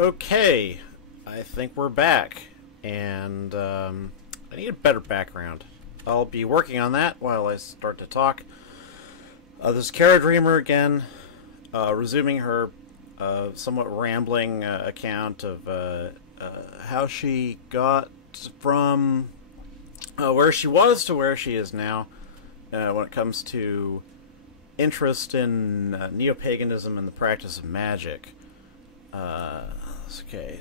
Okay, I think we're back, and I need a better background. I'll be working on that while I start to talk. This is Kara Dreamer again, resuming her somewhat rambling account of how she got from where she was to where she is now when it comes to interest in neo-paganism and the practice of magic. Okay.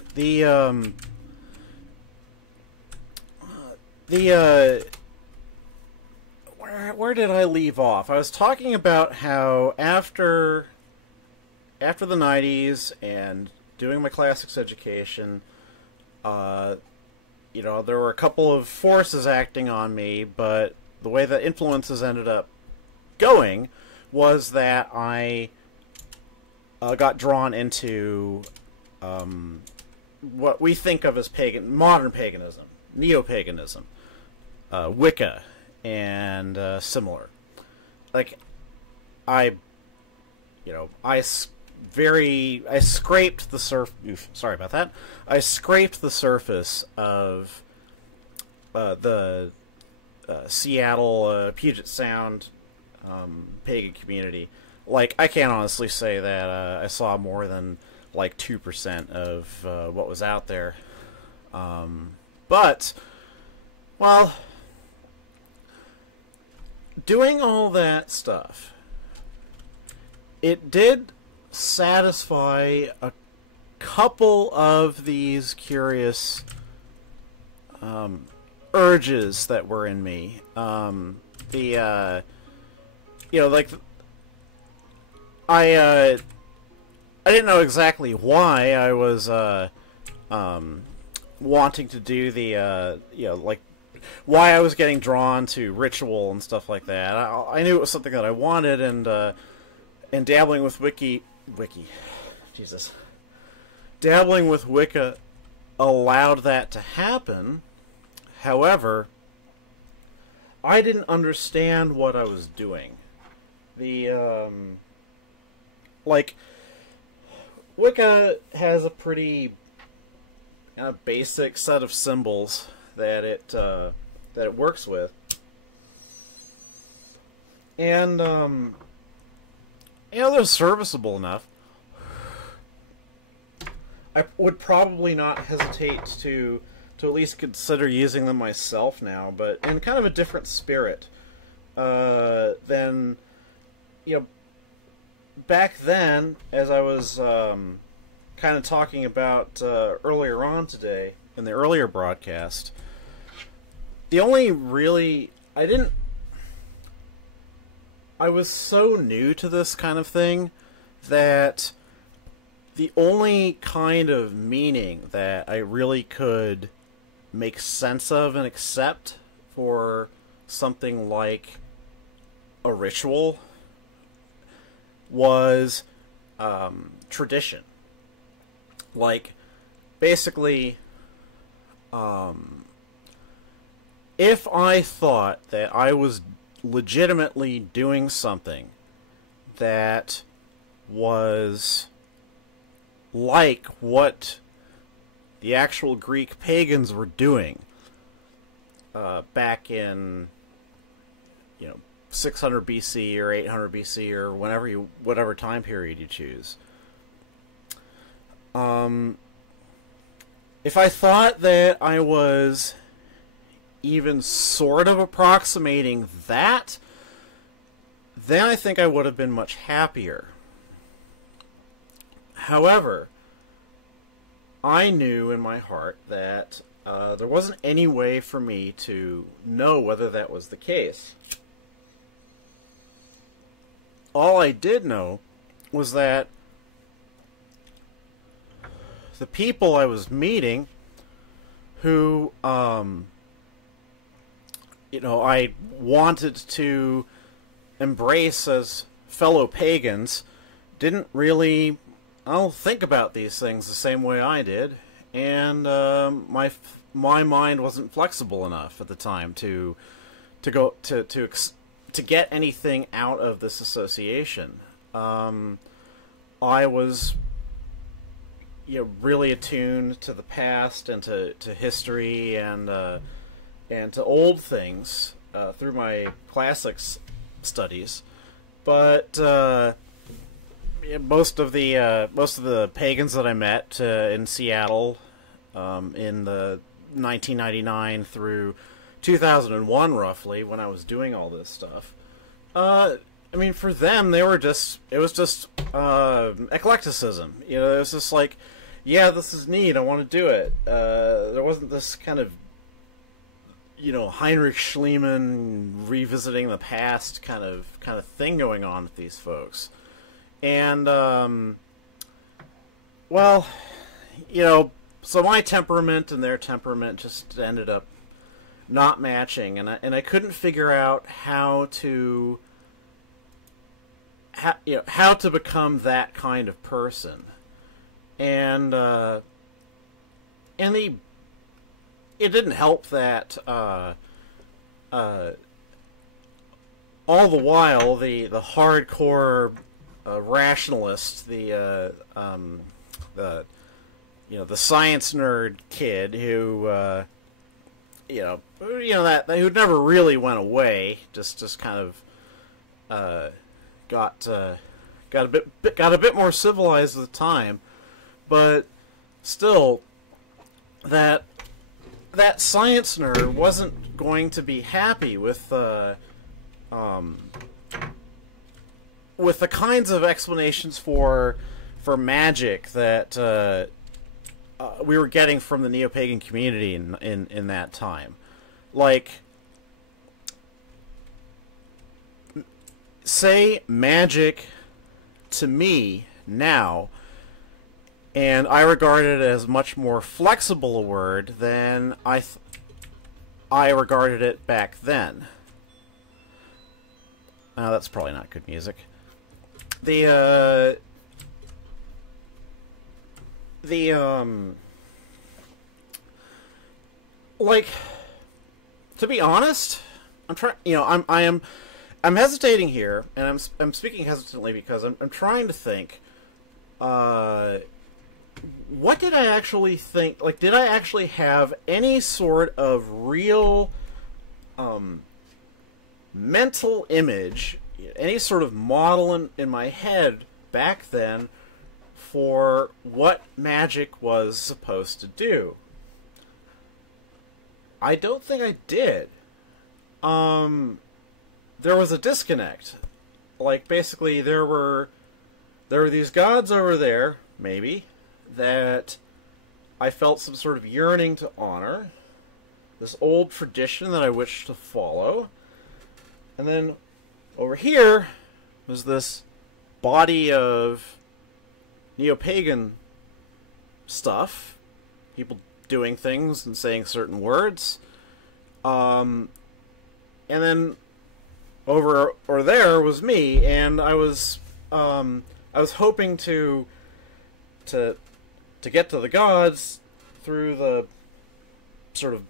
Where did I leave off? I was talking about how after the 90s and doing my classics education, there were a couple of forces acting on me, but the way that influences ended up going was that I got drawn into what we think of as modern paganism, neo-paganism, Wicca, and similar. Like, I scraped the sorry about that. I scraped the surface of the Seattle, Puget Sound pagan community. Like, I can't honestly say that I saw more than like 2% of what was out there. But, well, doing all that stuff, it did satisfy a couple of these curious urges that were in me. I didn't know exactly why I was wanting to do the why I was getting drawn to ritual and stuff like that. I knew it was something that I wanted, and dabbling with dabbling with Wicca allowed that to happen. However, I didn't understand what I was doing. Wicca has a pretty basic set of symbols that it works with, and they're serviceable enough. I would probably not hesitate to at least consider using them myself now, but in kind of a different spirit than back then, as I was kind of talking about earlier on today in the earlier broadcast. The only really I was so new to this kind of thing that the only kind of meaning that I really could make sense of and accept for something like a ritual was tradition. Like, basically, if I thought that I was legitimately doing something that was like what the actual Greek pagans were doing back in 600 BC or 800 BC or whatever time period you choose. If I thought that I was even sort of approximating that, then I think I would have been much happier. However, I knew in my heart that there wasn't any way for me to know whether that was the case. All I did know was that the people I was meeting, who I wanted to embrace as fellow pagans, didn't really think about these things the same way I did, and my mind wasn't flexible enough at the time to get anything out of this association. I was really attuned to the past and to history and to old things through my classics studies, but most of the pagans that I met in Seattle in the 1999 through 2001, roughly, when I was doing all this stuff. I mean, for them, it was just eclecticism. It was just like, yeah, this is neat, I want to do it. There wasn't this kind of, Heinrich Schliemann revisiting the past kind of thing going on with these folks. And, well, so my temperament and their temperament just ended up not matching, and I couldn't figure out how to become that kind of person. And it didn't help that all the while the hardcore rationalist, the science nerd kid who who never really went away, just kind of got a bit more civilized with time, but still that science nerd wasn't going to be happy with the kinds of explanations for magic that we were getting from the neo-pagan community in that time. Like, say magic to me now, and I regard it as much more flexible a word than I regarded it back then. That's probably not good music. Like, to be honest, I'm hesitating here, and I'm speaking hesitantly because I'm trying to think, what did I actually think? Like, did I actually have any sort of real mental image, any sort of model in my head back then for what magic was supposed to do? I don't think I did. There was a disconnect. Like, basically, there were these gods over there, maybe, that I felt some sort of yearning to honor, this old tradition that I wished to follow, and then over here was this body of neo-pagan stuff, people doing things and saying certain words, and then over or there was me, and I was hoping to get to the gods through the sort of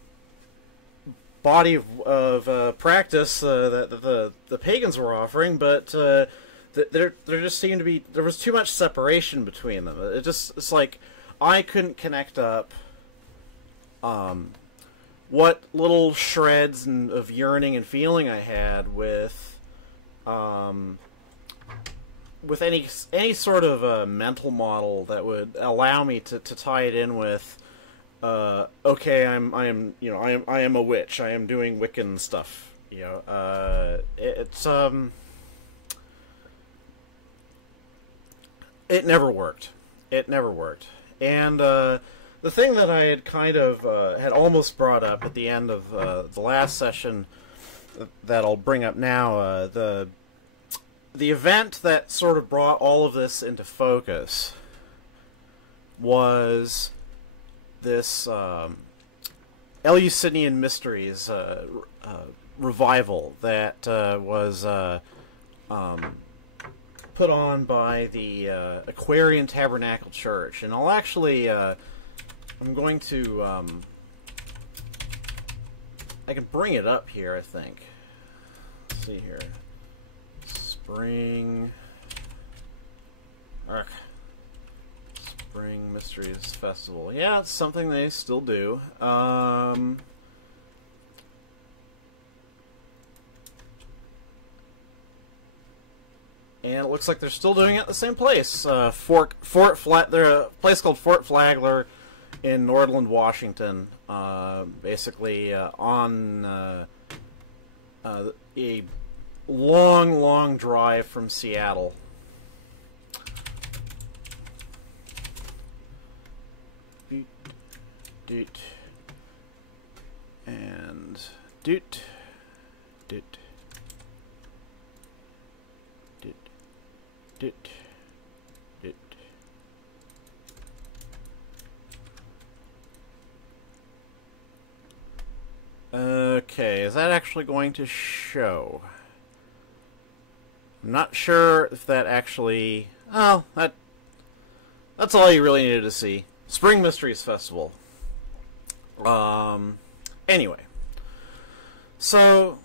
body of practice that the pagans were offering, but there just seemed to be, there was too much separation between them. It's like I couldn't connect up what little shreds of yearning and feeling I had with any sort of a mental model that would allow me to tie it in with okay, I am a witch, I am doing Wiccan stuff, it never worked. And the thing that I had kind of had almost brought up at the end of the last session that I'll bring up now, the event that sort of brought all of this into focus was this Eleusinian Mysteries revival that was put on by the Aquarian Tabernacle Church. And I'll actually, I'm going to, I can bring it up here, I think. Let's see here. Spring Mysteries Festival. Yeah, it's something they still do. And it looks like they're still doing it at the same place. There's a place called Fort Flagler in Nordland, Washington. Basically on a long, long drive from Seattle. Doot. And doot. Doot. Doot. Doot. Doot. Okay, is that actually going to show? I'm not sure if that actually... Oh, that's all you really needed to see. Spring Mysteries Festival. Anyway. So,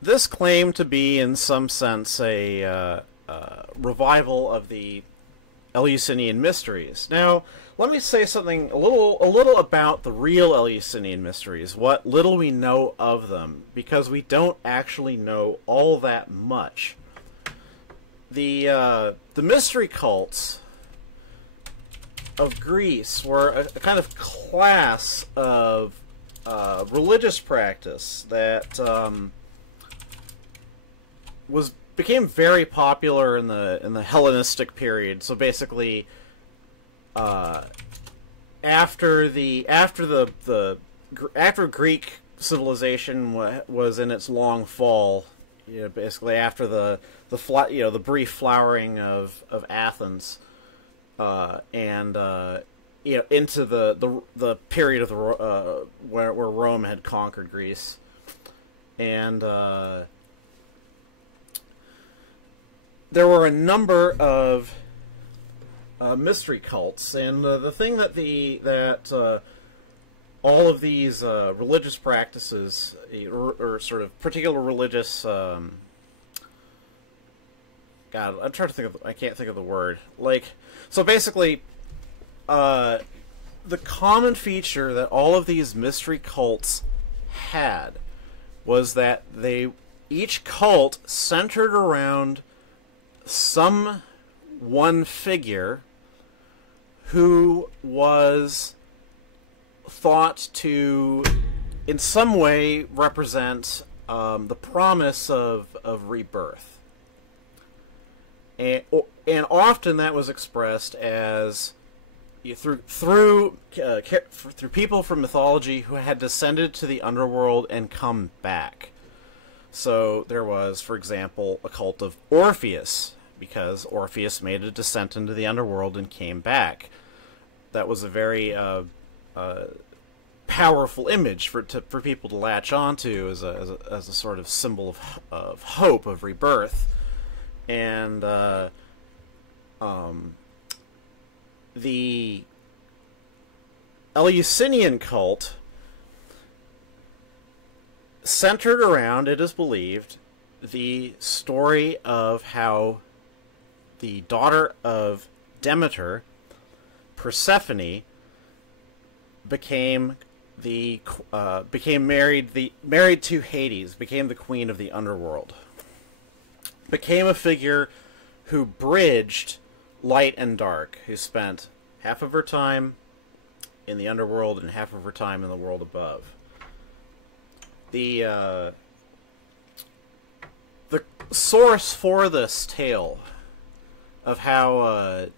this claimed to be, in some sense, a revival of the Eleusinian Mysteries. Now, let me say something a little about the real Eleusinian Mysteries, what little we know of them, because we don't actually know all that much. The mystery cults of Greece were a kind of class of religious practice that became very popular in the Hellenistic period. So basically, after Greek civilization was in its long fall, basically after the brief flowering of Athens, and into the period of where Rome had conquered Greece, and there were a number of mystery cults, and the thing that all of these religious practices, or sort of particular religious, God, I'm trying to think of, I can't think of the word. So basically, the common feature that all of these mystery cults had was that each cult centered around some one figure who was thought to, in some way, represent the promise of rebirth. And often that was expressed as through people from mythology who had descended to the underworld and come back. So there was, for example, a cult of Orpheus, because Orpheus made a descent into the underworld and came back. That was a very powerful image for people to latch onto as a sort of symbol of hope, of rebirth. And the Eleusinian cult centered around, it is believed, the story of how the daughter of Demeter, Persephone, became married to Hades, became the queen of the underworld, became a figure who bridged light and dark, who spent half of her time in the underworld and half of her time in the world above. The source for this tale of how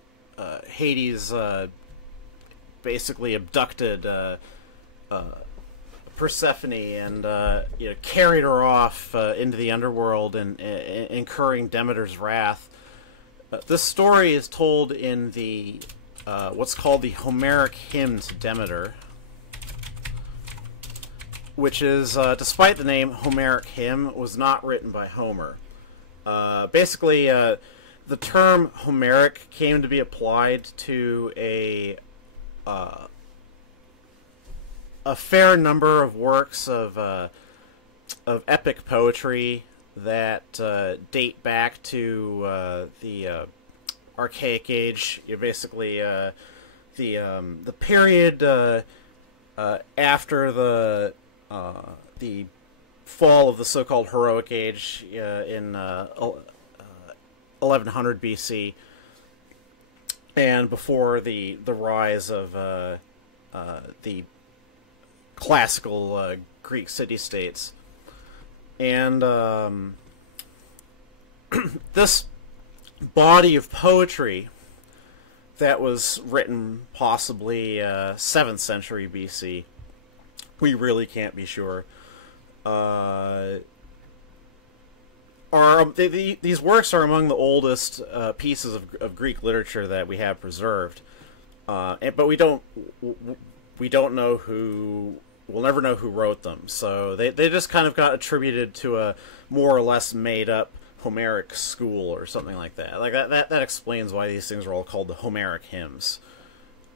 Hades basically abducted Persephone and carried her off into the underworld and incurring Demeter's wrath. This story is told in the what's called the Homeric hymn to Demeter, which is, despite the name Homeric hymn, was not written by Homer. Basically, the term Homeric came to be applied to a fair number of works of epic poetry that date back to the Archaic Age. Basically, the period after the fall of the so-called heroic age in 1100 BC, and before the rise of the classical Greek city-states. And this body of poetry that was written possibly 7th century BC, we really can't be sure, these works are among the oldest pieces of Greek literature that we have preserved, but we don't know who. We'll never know who wrote them. So they just kind of got attributed to a more or less made up Homeric school or something like that. Like that explains why these things are all called the Homeric hymns.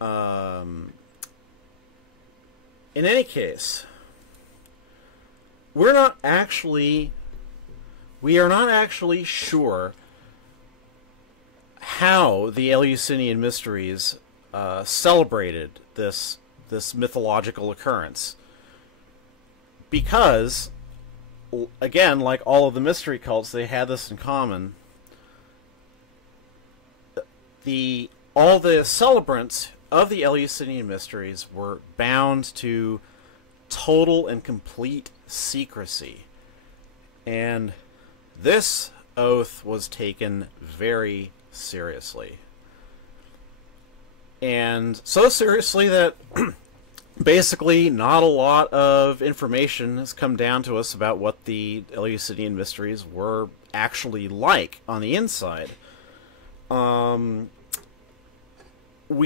In any case, we are not actually sure how the Eleusinian Mysteries celebrated this mythological occurrence, because, again, like all of the mystery cults, they had this in common. All the celebrants of the Eleusinian Mysteries were bound to total and complete secrecy, and this oath was taken very seriously. And so seriously that basically not a lot of information has come down to us about what the Eleusinian Mysteries were actually like on the inside. We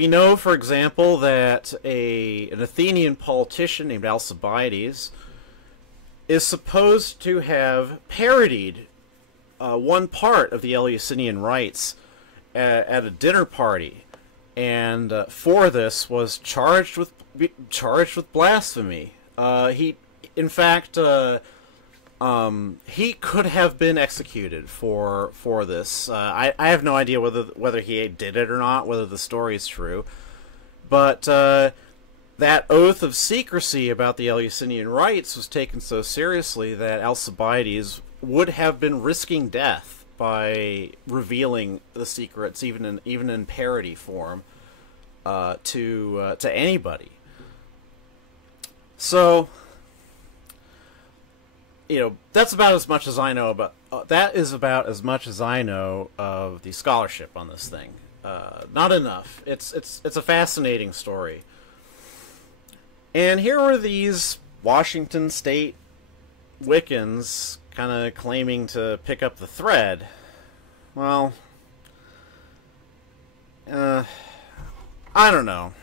know, for example, that an Athenian politician named Alcibiades is supposed to have parodied one part of the Eleusinian rites at a dinner party, and for this was charged with blasphemy. He could have been executed for this. I have no idea whether he did it or not, whether the story is true, but that oath of secrecy about the Eleusinian rites was taken so seriously that Alcibiades would have been risking death by revealing the secrets, even in parody form, to anybody. So, that's about as much as I know about. That is about as much as I know of the scholarship on this thing. Not enough. It's a fascinating story. And here were these Washington State Wiccans kind of claiming to pick up the thread. Well, I don't know.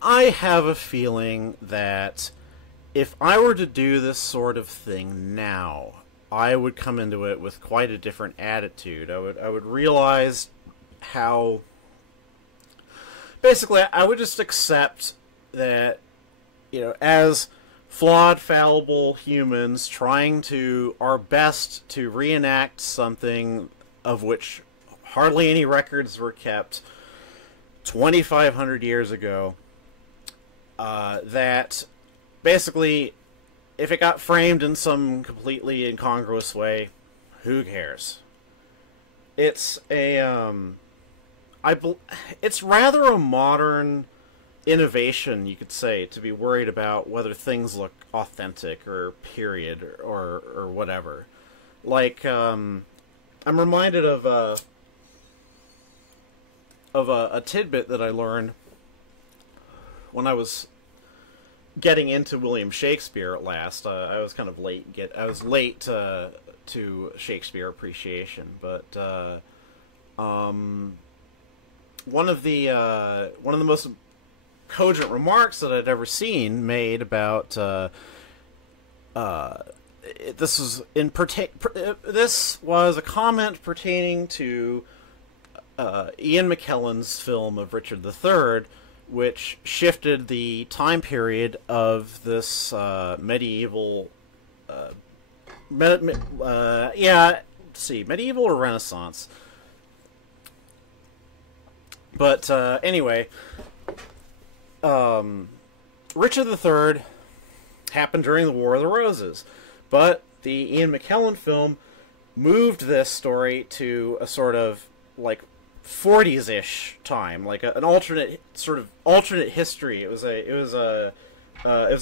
I have a feeling that if I were to do this sort of thing now, I would come into it with quite a different attitude. I would realize how... Basically, I would just accept that, as flawed, fallible humans trying our best to reenact something of which hardly any records were kept 2,500 years ago, that basically, if it got framed in some completely incongruous way, who cares? It's it's rather a modern innovation, you could say, to be worried about whether things look authentic or period or whatever. Like, I'm reminded of a tidbit that I learned when I was getting into William Shakespeare at last. I was kind of late. I was late to Shakespeare appreciation, but one of the most cogent remarks that I'd ever seen made about this was a comment pertaining to Ian McKellen's film of Richard III, which shifted the time period of this medieval medieval or Renaissance. But anyway, Richard III happened during the War of the Roses, but the Ian McKellen film moved this story to a sort of like 40s-ish time, like an alternate history. It was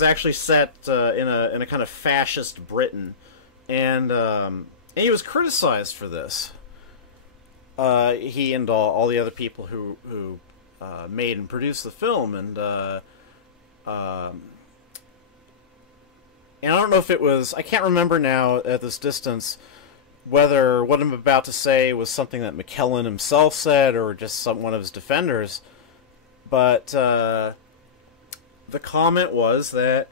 actually set in a kind of fascist Britain, and he was criticized for this. He and all the other people who made and produced the film, and I don't know if it was, I can't remember now at this distance whether what I'm about to say was something that McKellen himself said or just one of his defenders, but the comment was that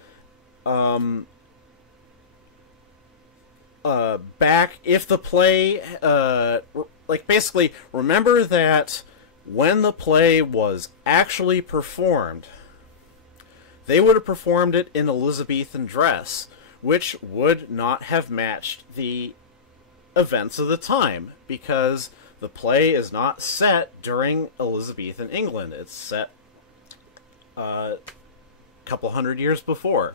back, if the play, like basically, remember that when the play was actually performed, they would have performed it in Elizabethan dress, which would not have matched the events of the time, because the play is not set during Elizabethan England. It's set a couple hundred years before.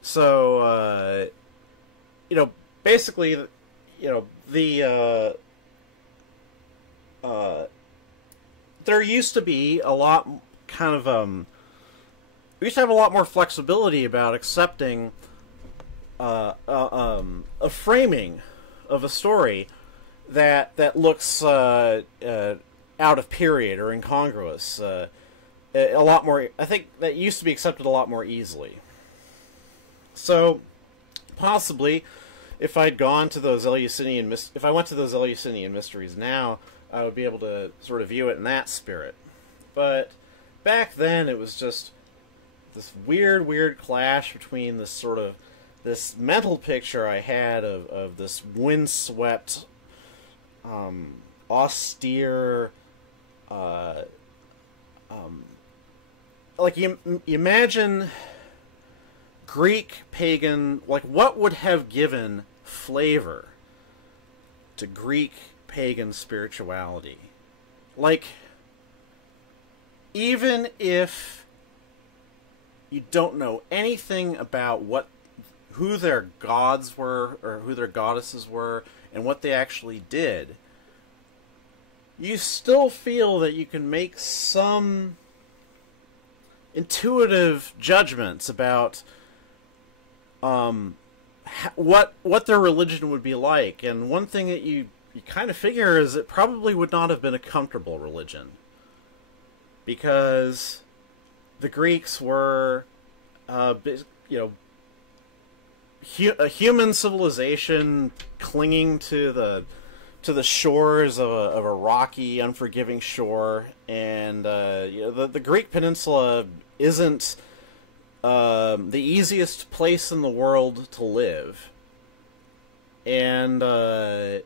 So, basically, there used to be a lot, we used to have a lot more flexibility about accepting a framing of a story that looks out of period or incongruous. A lot more, I think that used to be accepted a lot more easily. So, possibly, if I'd gone to those Eleusinian, if I went to those Eleusinian mysteries now, I would be able to sort of view it in that spirit. But back then, it was just this weird clash between this mental picture I had of this windswept, austere, like you imagine Greek pagan, like what would have given flavor to Greek pagan spirituality? Like, even if you don't know anything about who their gods were or who their goddesses were and what they actually did, you still feel that you can make some intuitive judgments about what their religion would be like. And one thing that you kind of figure is it probably would not have been a comfortable religion, because the Greeks were a human civilization clinging to the shores of a rocky, unforgiving shore, and the Greek peninsula isn't the easiest place in the world to live, and they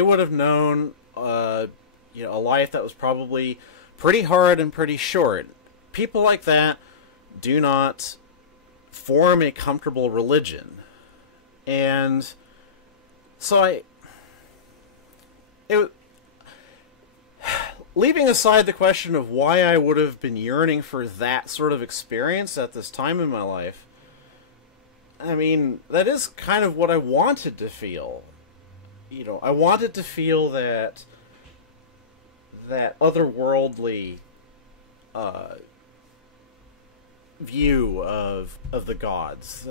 would have known a life that was probably pretty hard and pretty short. People like that do not form a comfortable religion, and so leaving aside the question of why I would have been yearning for that sort of experience at this time in my life, I mean, that is kind of what I wanted to feel. I wanted to feel that otherworldly view of the gods.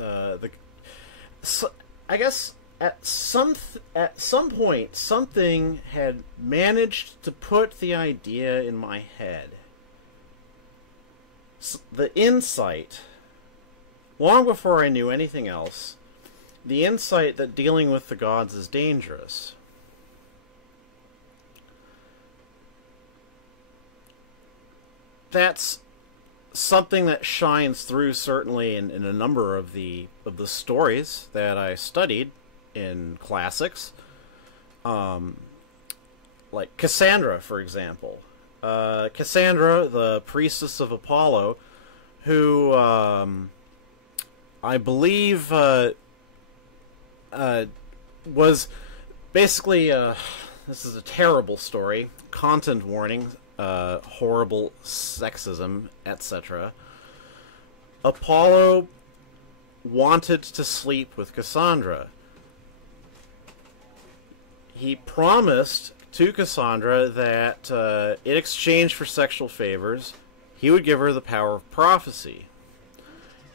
So I guess at some point something had managed to put the idea in my head. The insight, long before I knew anything else, the insight that dealing with the gods is dangerous. That's something that shines through certainly in a number of the stories that I studied in classics, like Cassandra, for example. Cassandra, the priestess of Apollo, who I believe was basically this is a terrible story, content warning, horrible sexism, etc. Apollo wanted to sleep with Cassandra. He promised to Cassandra that in exchange for sexual favors, he would give her the power of prophecy.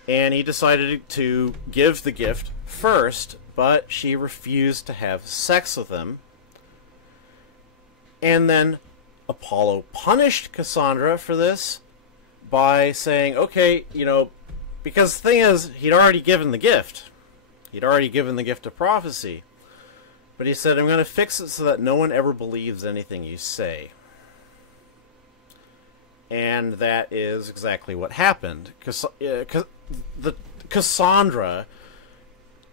And he decided to give the gift first, but she refused to have sex with him. And then Apollo punished Cassandra for this by saying, okay, you know, because the thing is, he'd already given the gift. He'd already given the gift of prophecy. But he said, I'm going to fix it so that no one ever believes anything you say. And that is exactly what happened. Cassandra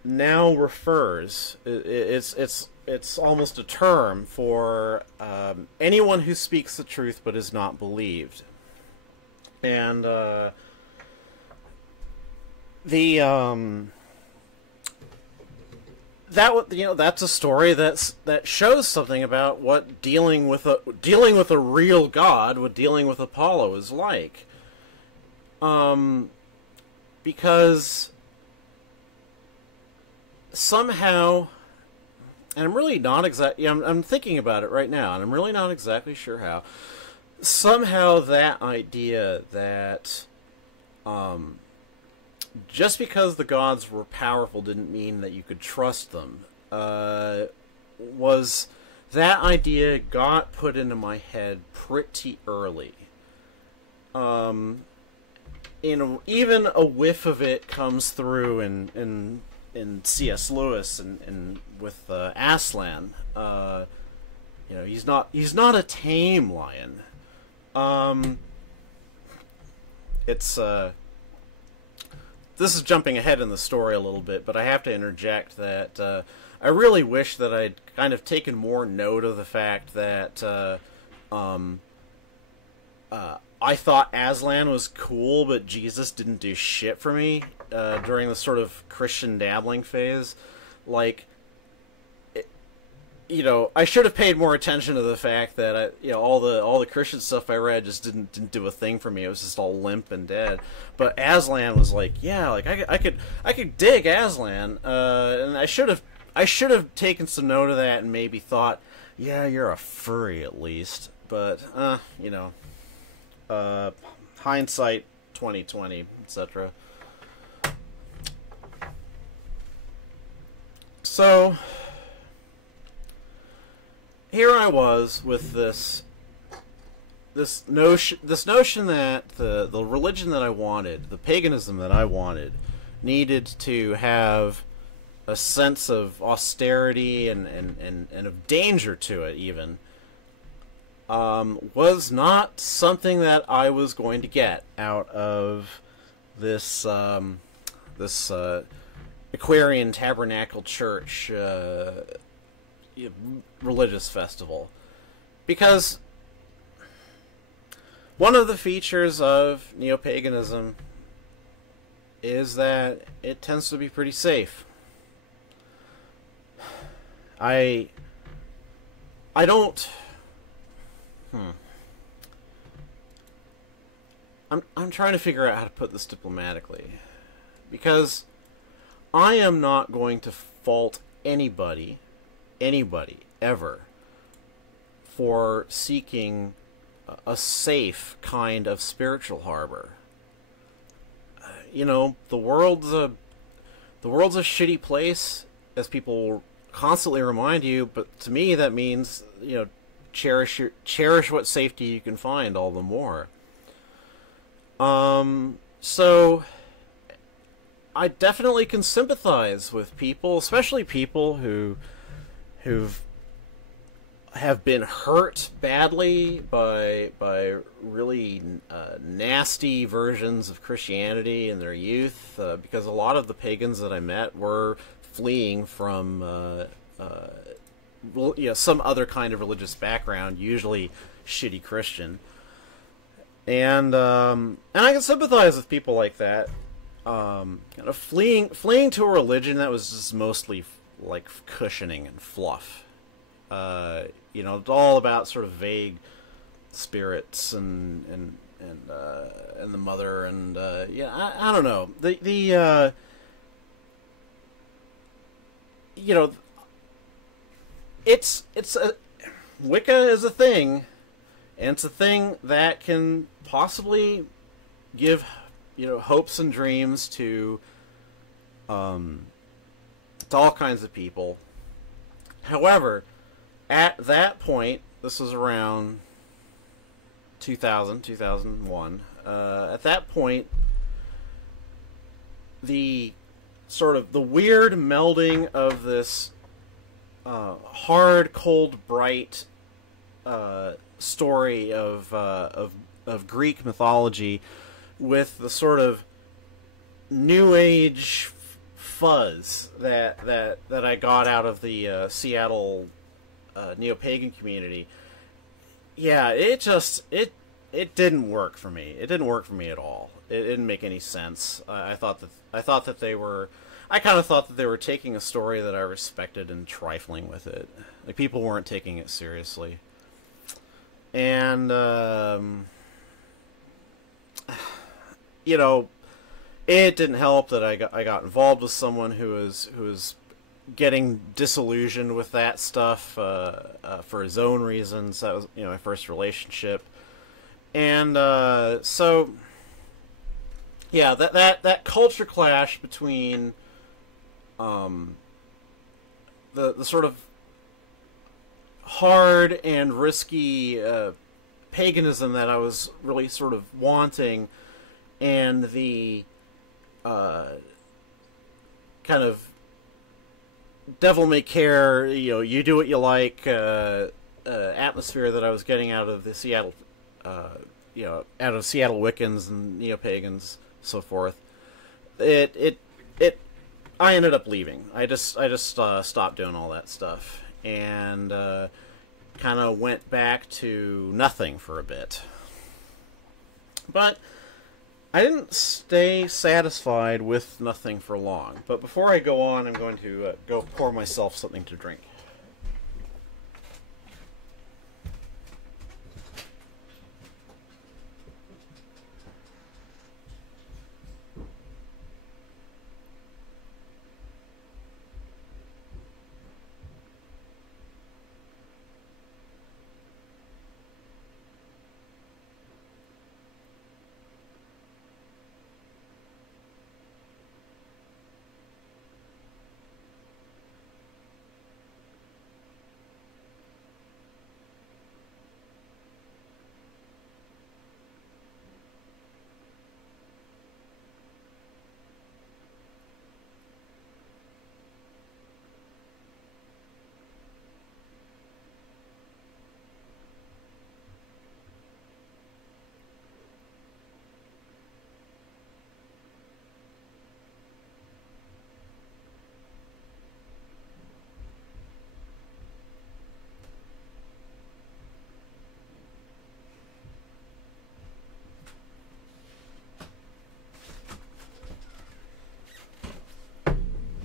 now refers, it's almost a term for anyone who speaks the truth but is not believed. And that's a story that shows something about what dealing with a real God, what dealing with Apollo is like. Because somehow, and I'm really not exactly, I'm thinking about it right now, and I'm really not exactly sure how. Somehow that idea that just because the gods were powerful didn't mean that you could trust them, was that idea got put into my head pretty early. Even a whiff of it comes through in C.S. Lewis and with Aslan. He's not a tame lion. This is jumping ahead in the story a little bit, but I have to interject that I really wish that I'd kind of taken more note of the fact that I thought Aslan was cool, but Jesus didn't do shit for me during the sort of Christian dabbling phase. Like, I should have paid more attention to the fact that all the Christian stuff I read just didn't do a thing for me. It was just all limp and dead. But Aslan was like, yeah, like I could dig Aslan, and I should have taken some note of that and maybe thought, yeah, you're a furry at least. But hindsight 2020, etc. So here I was with this notion that the religion that I wanted, the paganism that I wanted, needed to have a sense of austerity and of danger to it even, was not something that I was going to get out of this Aquarian Tabernacle Church religious festival. Because one of the features of neo-paganism is that it tends to be pretty safe. I'm trying to figure out how to put this diplomatically, because I am not going to fault anybody ever for seeking a safe kind of spiritual harbor. The world's a shitty place, as people constantly remind you, but to me that means, cherish what safety you can find all the more. So I definitely can sympathize with people, especially people who have been hurt badly by really nasty versions of Christianity in their youth, because a lot of the pagans that I met were fleeing from some other kind of religious background, usually shitty Christian. And I can sympathize with people like that, fleeing to a religion that was just mostly like cushioning and fluff. You know, it's all about sort of vague spirits and the mother, and yeah, I don't know, you know, it's a Wicca is a thing, and it's a thing that can possibly give, you know, hopes and dreams to all kinds of people. However, at that point, this was around 2000, 2001, at that point, the sort of the weird melding of this hard, cold, bright story of Greek mythology with the sort of New Age fuzz that I got out of the Seattle neo-pagan community. Yeah, it didn't work for me. It didn't work for me at all. It didn't make any sense. I thought that they were. I kind of thought that they were taking a story that I respected and trifling with it. Like, people weren't taking it seriously. And you know, it didn't help that I got involved with someone who was getting disillusioned with that stuff for his own reasons. That was, you know, my first relationship, and so yeah, that culture clash between the sort of hard and risky paganism that I was really sort of wanting, and the kind of devil may care, you know, you do what you like atmosphere that I was getting out of the Seattle, you know, out of Seattle Wiccans and neo-pagans, so forth. I ended up leaving. I just stopped doing all that stuff, and kind of went back to nothing for a bit. But I didn't stay satisfied with nothing for long. But before I go on, I'm going to go pour myself something to drink.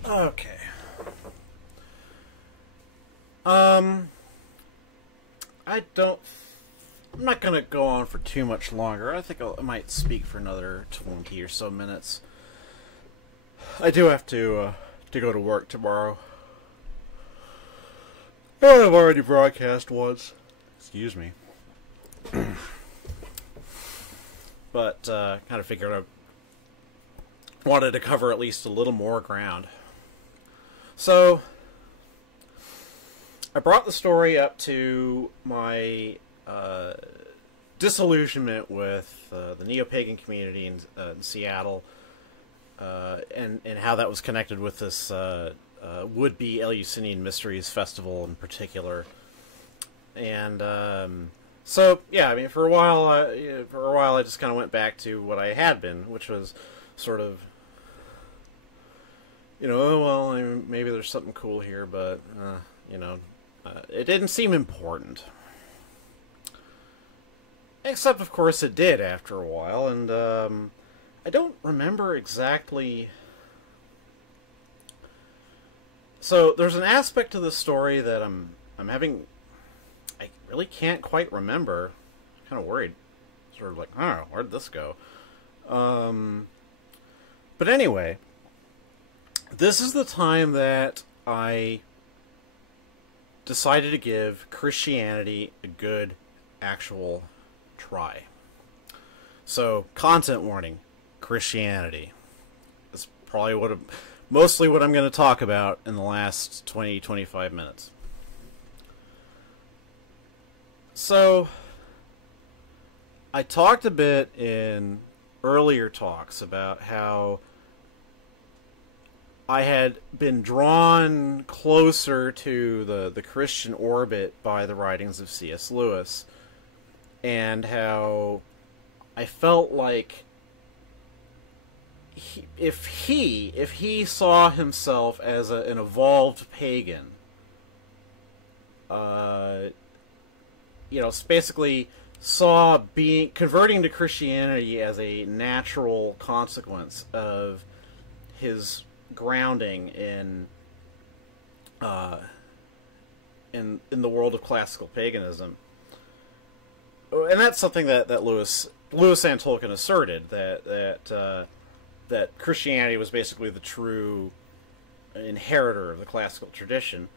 Okay. I'm not gonna go on for too much longer. I think I might speak for another 20 or so minutes. I do have to go to work tomorrow. Oh, I've already broadcast once. Excuse me. But, kind of figured I wanted to cover at least a little more ground. So, I brought the story up to my disillusionment with the neo-pagan community in Seattle, and how that was connected with this would-be Eleusinian Mysteries Festival in particular. And so, yeah, I mean, for a while I just kind of went back to what I had been, which was sort of, you know, oh, well, I mean, maybe there's something cool here, but, you know, it didn't seem important. Except, of course, it did after a while, and I don't remember exactly. So there's an aspect to the story that I'm having really can't quite remember. Kind of worried. Sort of like, oh, where'd this go? But anyway, this is the time that I decided to give Christianity a good, actual try. So, content warning, Christianity. That's probably mostly what I'm going to talk about in the last 20-25 minutes. So, I talked a bit in earlier talks about how I had been drawn closer to the Christian orbit by the writings of C.S. Lewis, and how I felt like if he saw himself as an evolved pagan, basically saw converting to Christianity as a natural consequence of his grounding in the world of classical paganism, and that's something that Lewis and Tolkien asserted, that Christianity was basically the true inheritor of the classical tradition.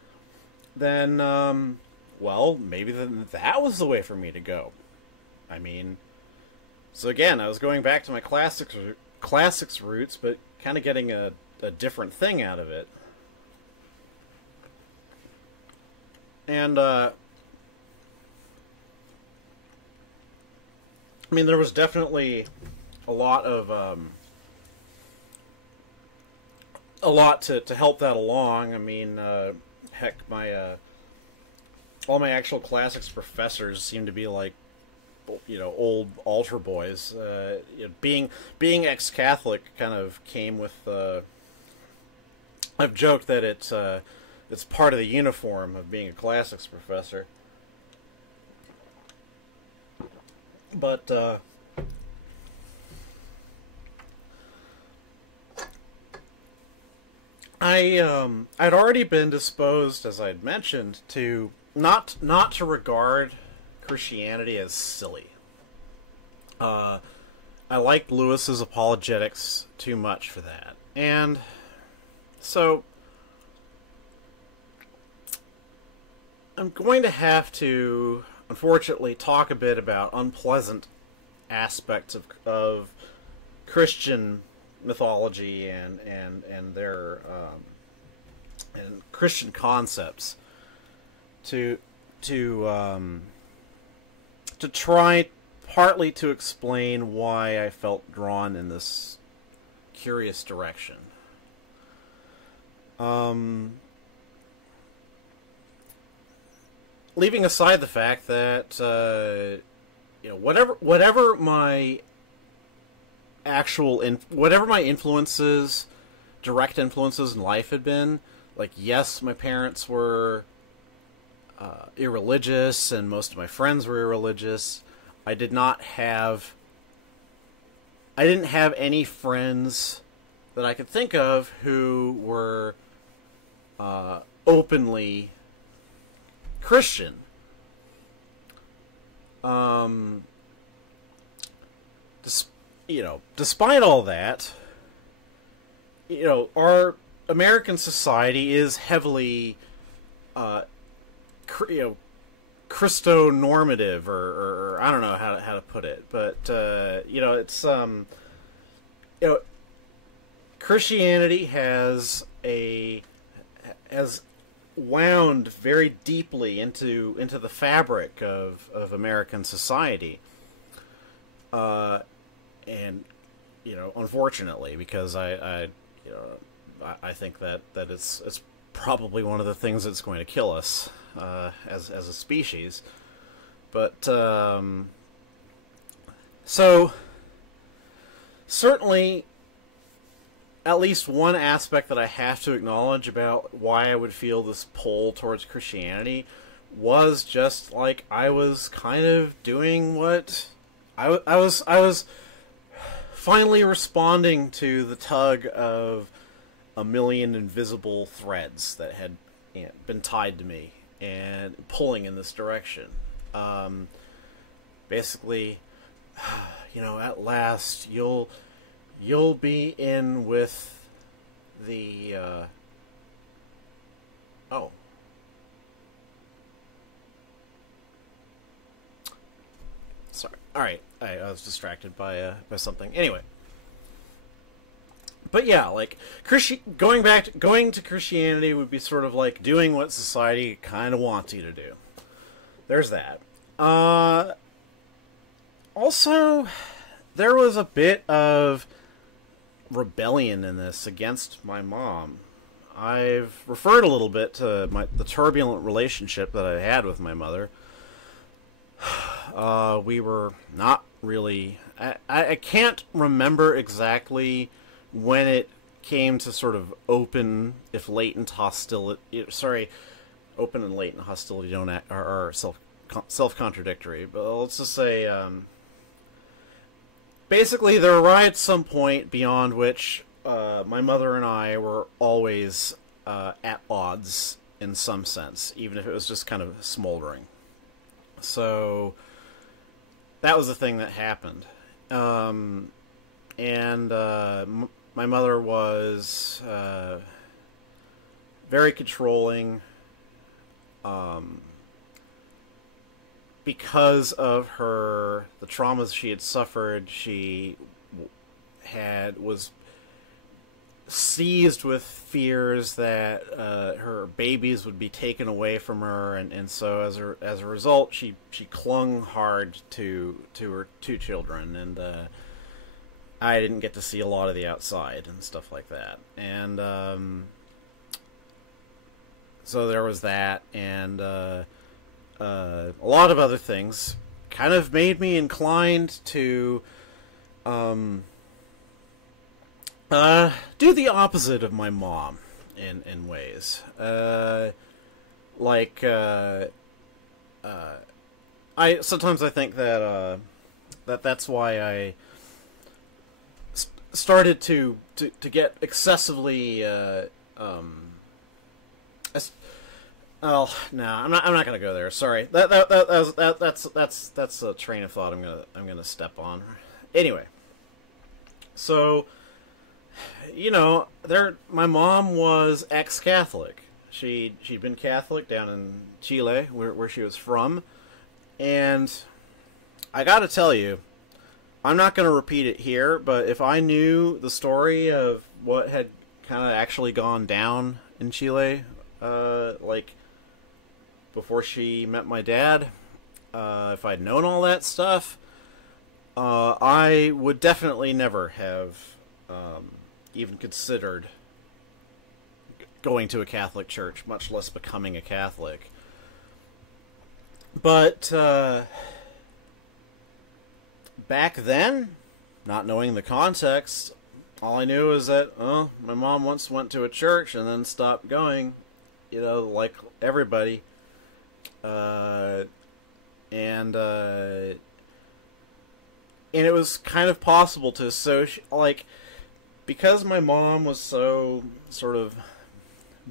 Then, maybe then that was the way for me to go. I mean, so again, I was going back to my classics roots, but kind of getting a different thing out of it. And, I mean, there was definitely a lot to help that along. I mean, heck, all my actual classics professors seem to be like, old altar boys. Being ex-Catholic kind of came with. I've joked that it's part of the uniform of being a classics professor. But I'd already been disposed, as I'd mentioned, to not to regard Christianity as silly. I liked Lewis's apologetics too much for that, and so I'm going to have to, unfortunately, talk a bit about unpleasant aspects of Christian mythology and their and Christian concepts to try partly to explain why I felt drawn in this curious direction. Leaving aside the fact that whatever my influences, direct influences in life had been, like, yes, my parents were irreligious, and most of my friends were irreligious. I didn't have any friends that I could think of who were openly Christian. Despite all that, our American society is heavily, Christo-normative, or I don't know how to put it, but it's Christianity has wound very deeply into the fabric of American society, and unfortunately, because I think that it's probably one of the things that's going to kill us as a species. But so certainly, at least one aspect that I have to acknowledge about why I would feel this pull towards Christianity was just like I was kind of doing what I was finally responding to the tug of a million invisible threads that had been tied to me and pulling in this direction. Um, basically, at last you'll be in with the oh. Sorry. All right, I was distracted by something. Anyway, but yeah, like going to Christianity would be sort of like doing what society kind of wants you to do. There's that. Also, there was a bit of rebellion in this against my mom. I've referred a little bit to the turbulent relationship that I had with my mother. We were not really... I can't remember exactly when it came to sort of open, if latent hostility... Sorry, open and latent hostility are self-contradictory, but let's just say... basically, there arrived some point beyond which my mother and I were always at odds in some sense, even if it was just kind of smoldering. So that was the thing that happened. My mother was very controlling because of the traumas she had suffered. She was seized with fears that her babies would be taken away from her, and so as a result, she clung hard to her two children, and I didn't get to see a lot of the outside and stuff like that, and so there was that, and a lot of other things kind of made me inclined to do the opposite of my mom in ways. I sometimes I think that that's why I started to get excessively oh no, I'm not gonna go there. Sorry, that's a train of thought I'm gonna step on. Anyway, so my mom was ex-Catholic. She'd been Catholic down in Chile, where she was from, and I gotta tell you, I'm not gonna repeat it here, but if I knew the story of what had kind of actually gone down in Chile, like before she met my dad, if I'd known all that stuff, I would definitely never have even considered going to a Catholic church, much less becoming a Catholic. But back then, not knowing the context, all I knew is that, my mom once went to a church and then stopped going, like everybody. And it was kind of possible to associate, because my mom was so sort of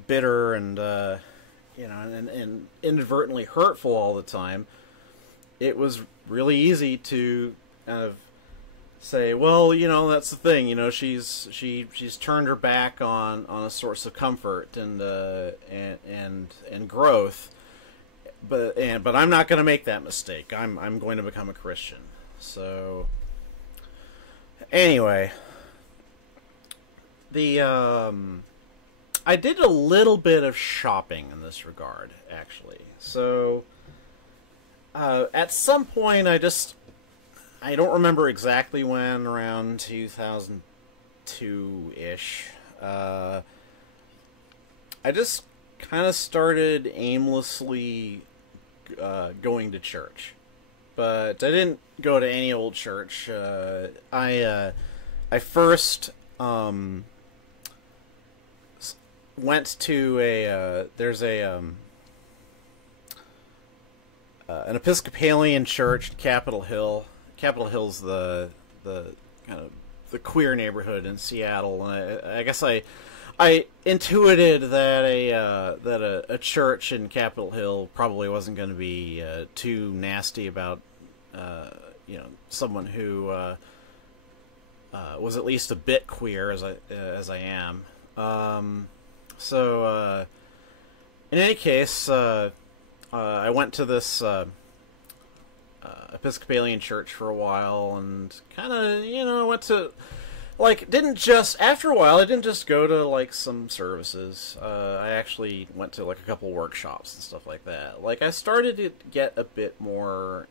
bitter and and inadvertently hurtful all the time, it was really easy to kind of say, well, that's the thing, she's turned her back on a source of comfort and growth, but I'm not going to make that mistake. I'm going to become a Christian. So anyway, I did a little bit of shopping in this regard, actually. So at some point, I don't remember exactly when, around 2002-ish, I just kind of started aimlessly going to church. But I didn't go to any old church. I first went to there's an Episcopalian church, Capitol Hill. Capitol Hill's the kind of the queer neighborhood in Seattle, and I guess I I intuited that a church in Capitol Hill probably wasn't going to be too nasty about someone who was at least a bit queer as I am. In any case, I went to this Episcopalian church for a while, and kind of went to. After a while, I didn't just go to, some services. I actually went to, a couple workshops and stuff like that. I started to get a bit more...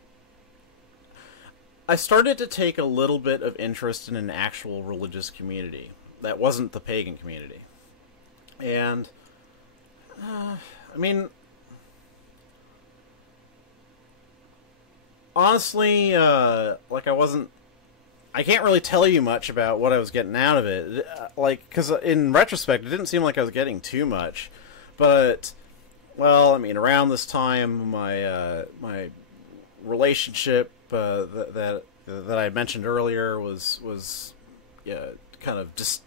I started to take a little bit of interest in an actual religious community that wasn't the pagan community. And, honestly, I can't really tell you much about what I was getting out of it, because in retrospect, it didn't seem like I was getting too much. But, around this time, my relationship that I mentioned earlier was kind of just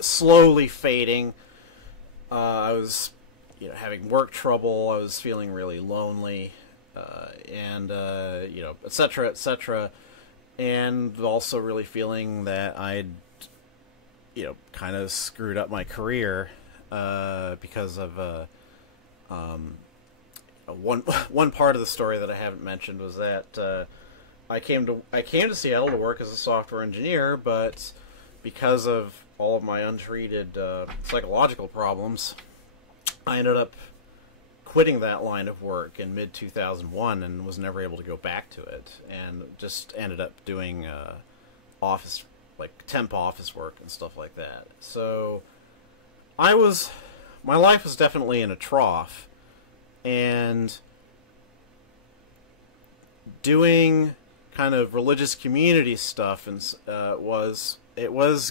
slowly fading. I was having work trouble. I was feeling really lonely, and etc. etc. And also really feeling that I'd, kind of screwed up my career because of one part of the story that I haven't mentioned was that I came to Seattle to work as a software engineer, but because of all of my untreated psychological problems, I ended up quitting that line of work in mid-2001 and was never able to go back to it, and just ended up doing temp office work and stuff like that. So my life was definitely in a trough, and doing kind of religious community stuff and was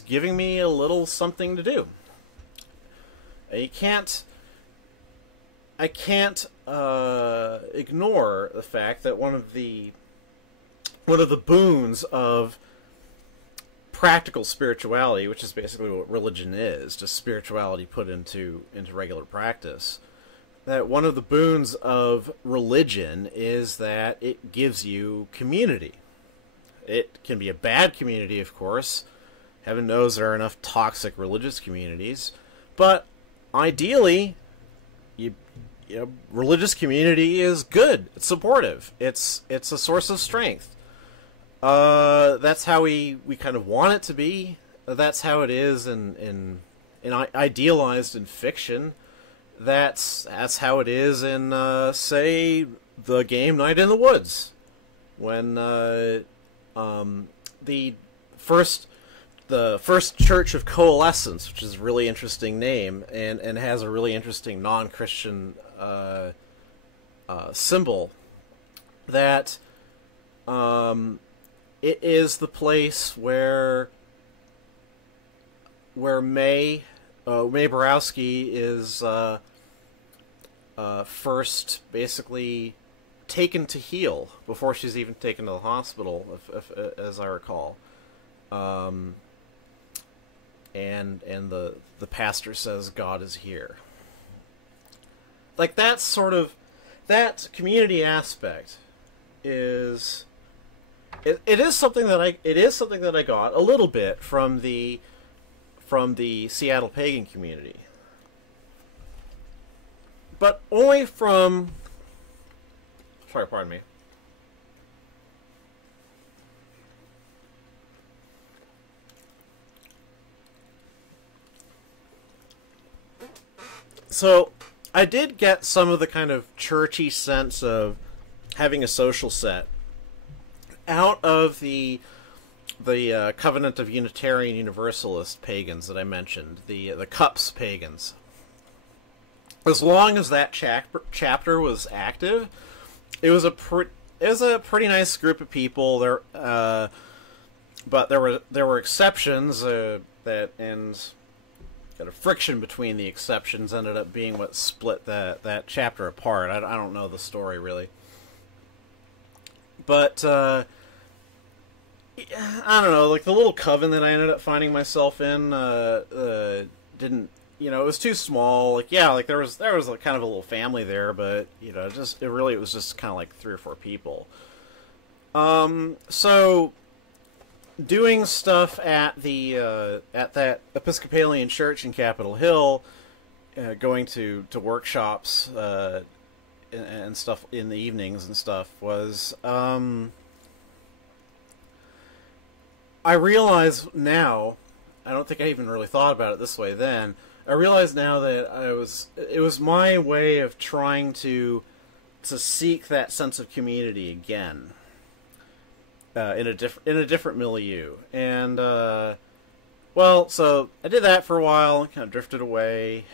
giving me a little something to do. I can't ignore the fact that one of the boons of practical spirituality, which is basically what religion is, just spirituality put into regular practice, that one of the boons of religion is that it gives you community. It can be a bad community, of course. Heaven knows there are enough toxic religious communities, but ideally, religious community is good. It's supportive. It's a source of strength. That's how we kind of want it to be. That's how it is in idealized in fiction. That's how it is in say the game Night in the Woods, when the first Church of Coalescence, which is a really interesting name and has a really interesting non-Christian symbol, that it is the place where May Borowski is first basically taken to heal before she's even taken to the hospital, as I recall. And the pastor says God is here. That community aspect is it is something that I got a little bit from the Seattle pagan community, but only from. Sorry, pardon me. So, I did get some of the kind of churchy sense of having a social set out of the Covenant of Unitarian Universalist pagans that I mentioned, the Cups pagans. As long as that chapter was active, it was a pretty nice group of people there, but there were exceptions that and. Kind of friction between the exceptions ended up being what split that chapter apart. I don't know the story really, but I don't know. Like the little coven that I ended up finding myself in, didn't, it was too small. Like, yeah, like there was like kind of a little family there, but it was just kind of like 3 or 4 people. So doing stuff at the at that Episcopalian church in Capitol Hill, going to workshops and stuff in the evenings and stuff was I realize now, I don't think I even really thought about it this way then. I realize now that it was my way of trying to seek that sense of community again, in a different milieu. And so I did that for a while, kind of drifted away.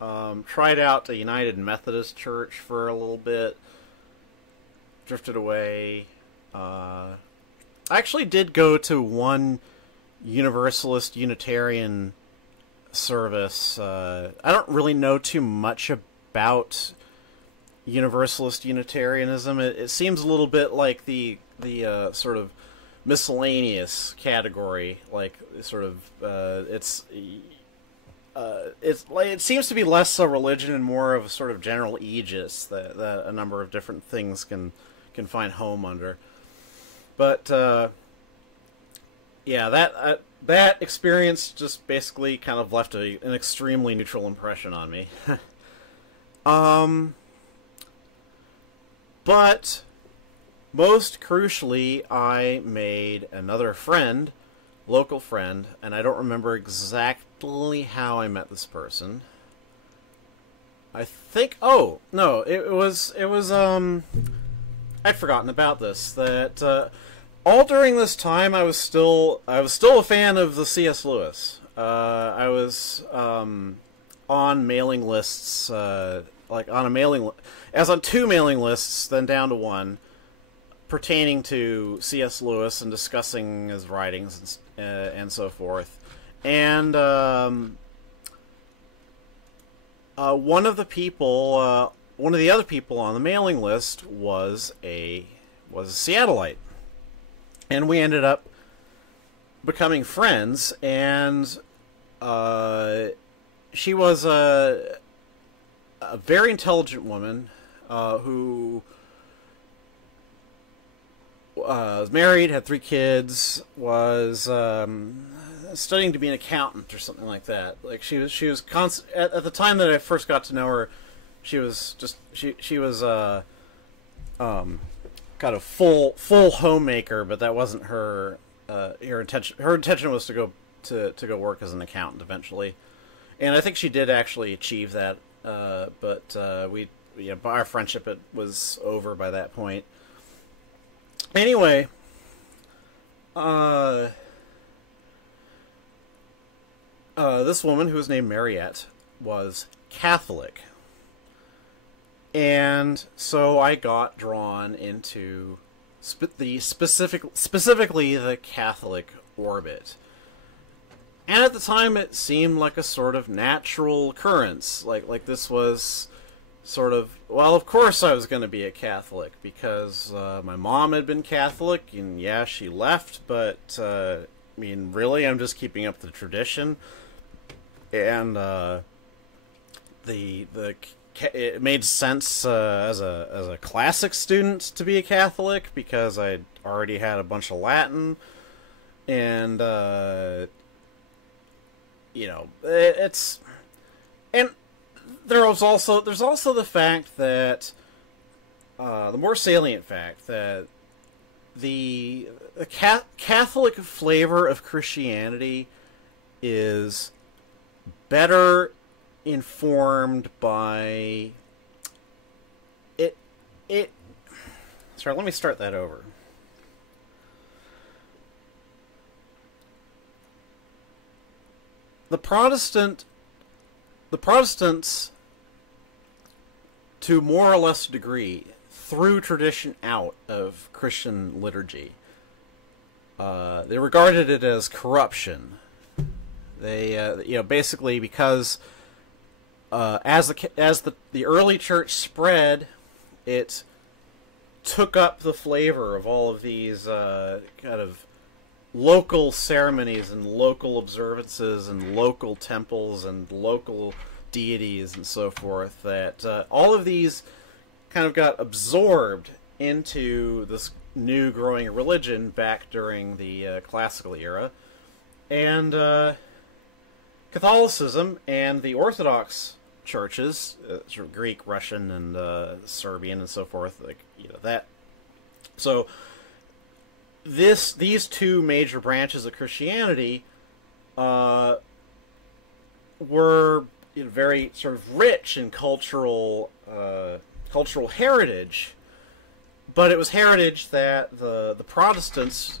Tried out a United Methodist Church for a little bit, drifted away. I actually did go to one Universalist Unitarian service. I don't really know too much about Universalist Unitarianism. It seems a little bit like the sort of miscellaneous category, like sort of it seems to be less a religion and more of a sort of general aegis that a number of different things can find home under. But yeah, that experience just basically kind of left an extremely neutral impression on me. But most crucially, I made another friend, local friend, and I don't remember exactly how I met this person. I think, oh no, it was I'd forgotten about this. That all during this time, I was still a fan of the C.S. Lewis. I was on mailing lists, like on on 2 mailing lists, then down to 1, pertaining to C.S. Lewis and discussing his writings and so forth. And one of the other people on the mailing list was a Seattleite, and we ended up becoming friends. And she was a very intelligent woman who was married, had 3 kids, was studying to be an accountant or something like that. Like she was at the time that I first got to know her, she was kind of full homemaker, but that wasn't her intention. Her intention was to go work as an accountant eventually, and I think she did actually achieve that. But our friendship was over by that point. Anyway, this woman, who was named Mariette, was Catholic. And so I got drawn into specifically the Catholic orbit. And at the time it seemed like a sort of natural occurrence. Like this was sort of, well, of course I was going to be a Catholic, because my mom had been Catholic, and yeah, she left, but I mean, really, I'm just keeping up the tradition. And it made sense as a classic student to be a Catholic, because I already had a bunch of Latin, and it's, and there's also the fact that the more salient fact that the Catholic flavor of Christianity is better informed by it. Sorry, let me start that over. The Protestants, to more or less degree, threw tradition out of Christian liturgy. They regarded it as corruption. They, basically because as the early church spread, it took up the flavor of all of these kind of local ceremonies and local observances and local temples and local deities and so forth, that all of these kind of got absorbed into this new growing religion back during the classical era. And Catholicism and the Orthodox churches, sort of Greek, Russian, and Serbian and so forth, like, you know, that. So these two major branches of Christianity were, you know, very sort of rich in cultural heritage, but it was heritage that the Protestants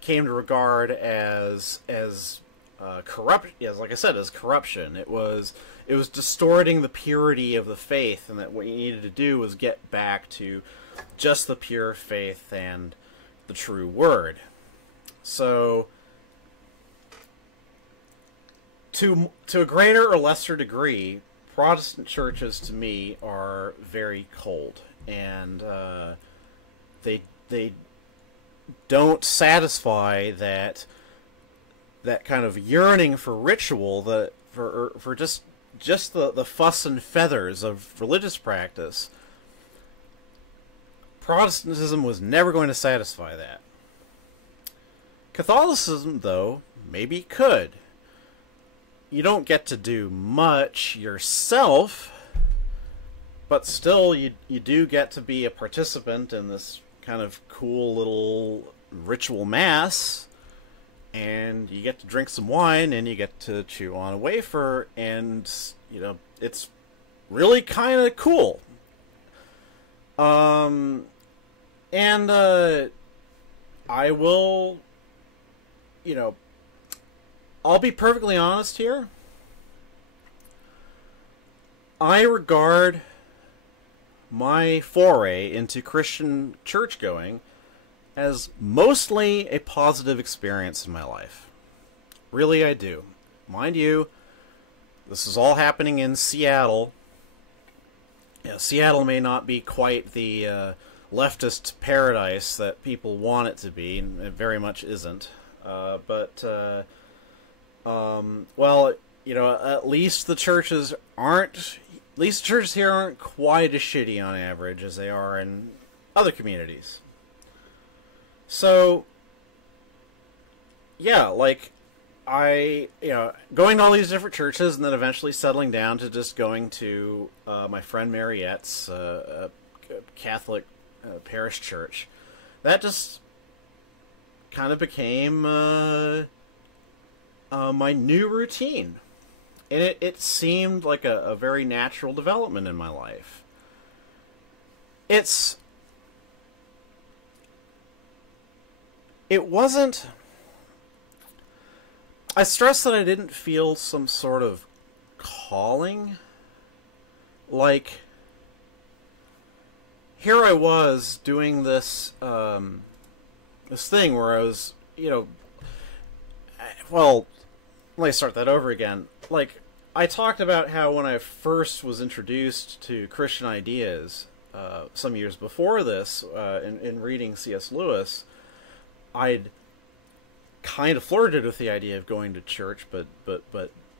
came to regard as corrupt, yes, like I said, as corruption. It was distorting the purity of the faith, and that what you needed to do was get back to just the pure faith and the true word. So, to a greater or lesser degree, Protestant churches to me are very cold, and they don't satisfy that kind of yearning for ritual, for just the fuss and feathers of religious practice. Protestantism was never going to satisfy that. Catholicism, though, maybe could. You don't get to do much yourself, but still you do get to be a participant in this kind of cool little ritual mass, and you get to drink some wine, and you get to chew on a wafer, and, you know, it's really kind of cool. And I will, you know, I'll be perfectly honest here. I regard my foray into Christian church-going as mostly a positive experience in my life. Really, I do. Mind you, this is all happening in Seattle. Yeah, Seattle may not be quite the leftist paradise that people want it to be, and it very much isn't. Well, you know, at least the churches here aren't quite as shitty on average as they are in other communities. So, yeah, like, you know, going to all these different churches and then eventually settling down to just going to my friend Mariette's Catholic parish church, that just kind of became my new routine. And it seemed like a very natural development in my life. It wasn't... I stress that I didn't feel some sort of calling. Like, here I was doing this, this thing where I was, you know... Well, let me start that over again. Like, I talked about how when I first was introduced to Christian ideas, some years before this, in reading C.S. Lewis, I'd kind of flirted with the idea of going to church, but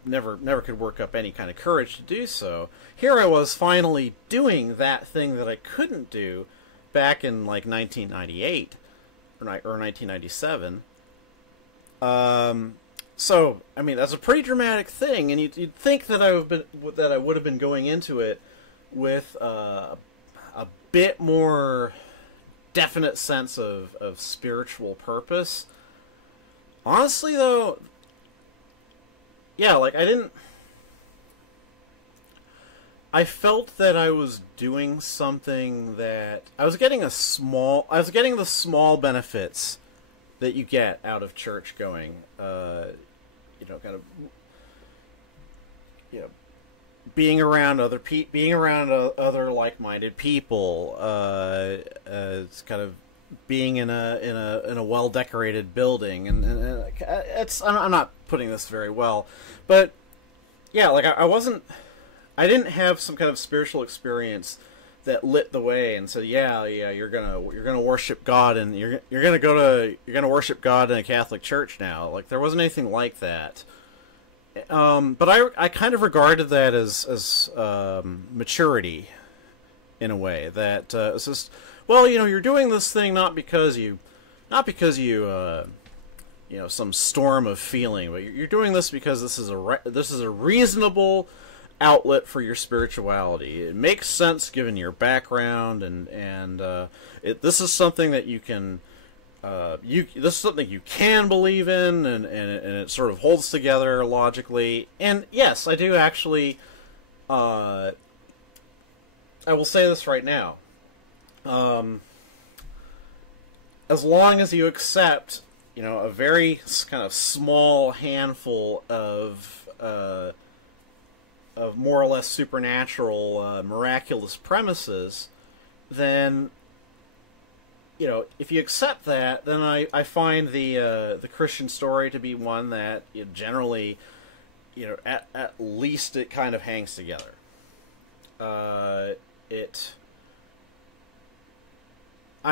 never could work up any kind of courage to do so. Here I was finally doing that thing that I couldn't do back in like 1998 or 1997. So I mean, that's a pretty dramatic thing, and you'd think that I would have been going into it with a bit more definite sense of spiritual purpose. Honestly, though, yeah, like, I felt that I was doing something that I was getting the small benefits that you get out of church going. You know, kind of, you know, being around other like-minded people. It's kind of being in a well-decorated building, and I'm not putting this very well, but yeah, like I didn't have some kind of spiritual experience that lit the way and said, "Yeah, you're gonna worship God, and you're gonna worship God in a Catholic church now." Like, there wasn't anything like that. But I kind of regarded that as maturity, in a way. That it's just, well, you're doing this thing not because you some storm of feeling, but you're doing this because this is a reasonable outlet for your spirituality. It makes sense given your background, and this is something that you can this is something you can believe in, and it sort of holds together logically. And yes, I do actually. I will say this right now. As long as you accept, a very kind of small handful of more or less supernatural, miraculous premises, then, if you accept that, then I find the Christian story to be one that generally, at least it kind of hangs together. I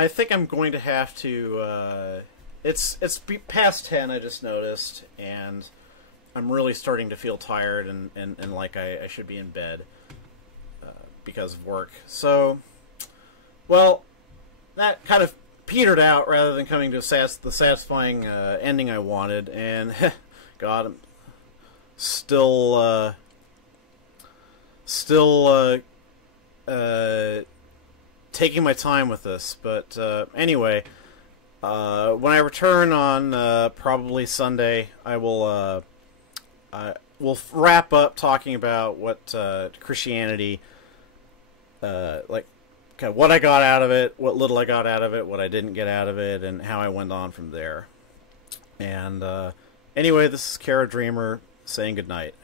think I'm going to have to. It's past 10. I just noticed, and I'm really starting to feel tired and like I should be in bed because of work. So, well, that kind of petered out rather than coming to the satisfying ending I wanted. And God, I'm still taking my time with this. But anyway. When I return on probably Sunday, I will we'll wrap up talking about what Christianity, like, kind of what I got out of it, what little I got out of it, what I didn't get out of it, and how I went on from there. And anyway, this is Kara Dreamer saying goodnight.